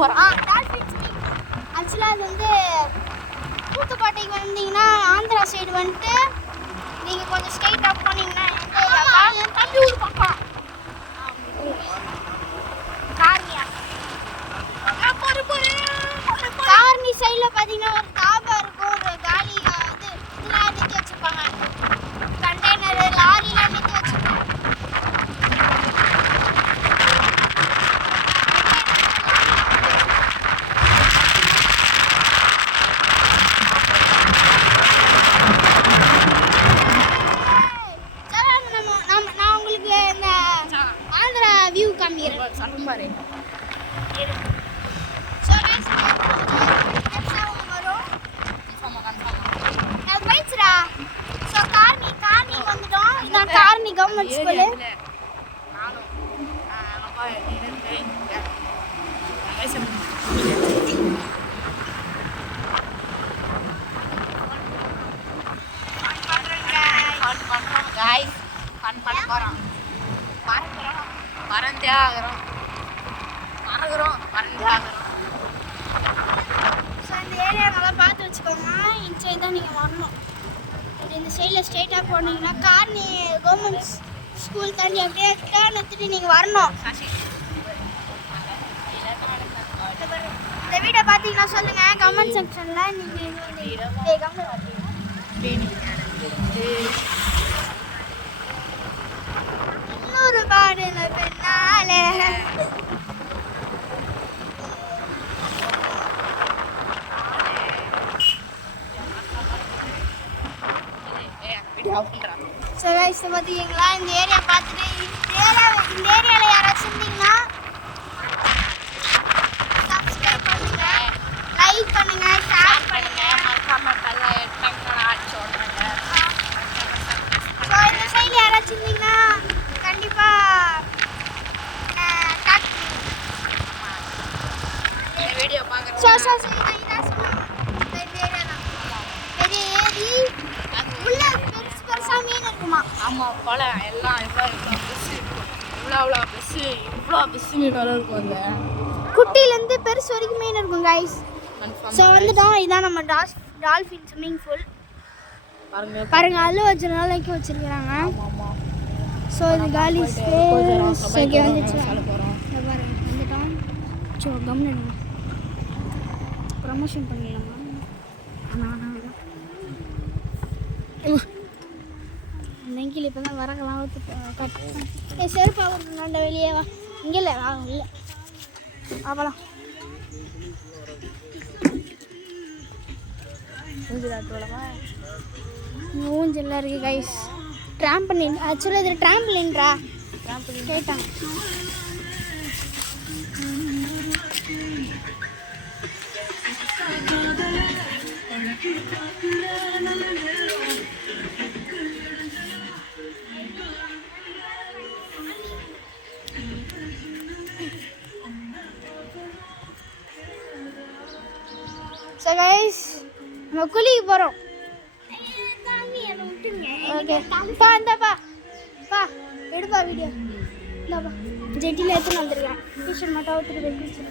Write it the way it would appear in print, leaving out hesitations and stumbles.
போகிறான். ஆக்சுவலாக அது வந்து கூத்துப்பாட்டைக்கு வந்தீங்கன்னா ஆந்திரா சைடு வந்துட்டு நீங்கள் கொஞ்சம் ஸ்ட்ரெயிட்டாக போனீங்கன்னா என் தம்பி ஊர் பக்கம் கார்னி சைடில் பார்த்தீங்கன்னா ஒரு தாபா இருக்கும், ஒரு காலி இதெல்லாம் நிறுத்தி வச்சுருப்பாங்க, கண்டெய்னர் லாரிலாம் நிறுத்தி வச்சுருப்பாங்க. நான் உங்களுக்கு இந்த ஆந்திரா வியூ காமிக்கிறேன். சலம்பாரு கார்னி கவர்மெண்ட் ஸ்கூலு. இந்த ஏரியா நல்லா பார்த்து வச்சுக்கோங்க. இந்த சைடு தான் நீங்கள் வரணும். இந்த சைடில் ஸ்ட்ரெயிட்டாக போனீங்கன்னா கார்னி கவர்மெண்ட் ஸ்கூல் தாண்டி அப்படியே டேர்ன் எடுத்துட்டு நீங்கள் வரணும். இந்த வீடை பார்த்தீங்கன்னா சொல்லுங்கள் கமெண்ட் செக்ஷனில். நீங்கள் இன்னொரு பாடல பின்னாலே ஸோ கைஸ் பார்த்தீங்களா, இந்த ஏரியா பார்த்துட்டு இந்த ஏரியாவில் யாராச்சும் இருந்தீங்கன்னா சப்ஸ்கிரைப் பண்ணுங்க, லைக் பண்ணுங்க, ஷேர் பண்ணுங்க. ஸோ இந்த சைடில் யாராச்சும் இருந்தீங்கன்னா கண்டிப்பாக வீடியோ பார்க்குறேன். ஸோ இதான் சொல்லுவாங்க. இந்த ஏரியா தான் பெரிய ஏரி, உள்ள பெருசு பெருசாக மீன் இருக்குமா. ஆமாம், போல எல்லாம் இவ்வளோ பெருசு மீன் வர இருக்கும். அந்த குட்டிலேருந்து பெருசு வரைக்கும் மீன் இருக்கும் கைஸ். ஸோ வந்துட்டோம். இதான் நம்ம டால்ஃபின் ஸ்விம்மிங் பூல். பாருங்க அதில் வச்சு நாளைக்கு வச்சுருக்கிறாங்க. ஸோ இது காலி ஸ்பேஸ் வந்துச்சு. பாருங்க வந்துட்டோம். ஸோ கம்னு ப்ரமோஷன் பண்ணிடலாமா? நெங்கில் இப்போ தான் வரக்கலாம். செருப்பா ஒரு வெளியே வா. இங்கே இல்லை வா, இல்லை அவ்வளோ ஊஞ்சல் இருக்குது கைஸ். ட்ராம்பலின் ஆக்சுவலாக இது ட்ராம்பலின்ரா கேட்டாங்க. ஸோ கைஸ் நம்ம குளிக்க போகிறோம். ஓகே பா இந்தாப்பா பா எடுப்பா வீடியோ இந்தாப்பா. ஜெட்டியில் எடுத்துன்னு வந்துருக்கேன். டிஷர்ட் மட்டும் அவுத்துட்டு போய் குளிச்சு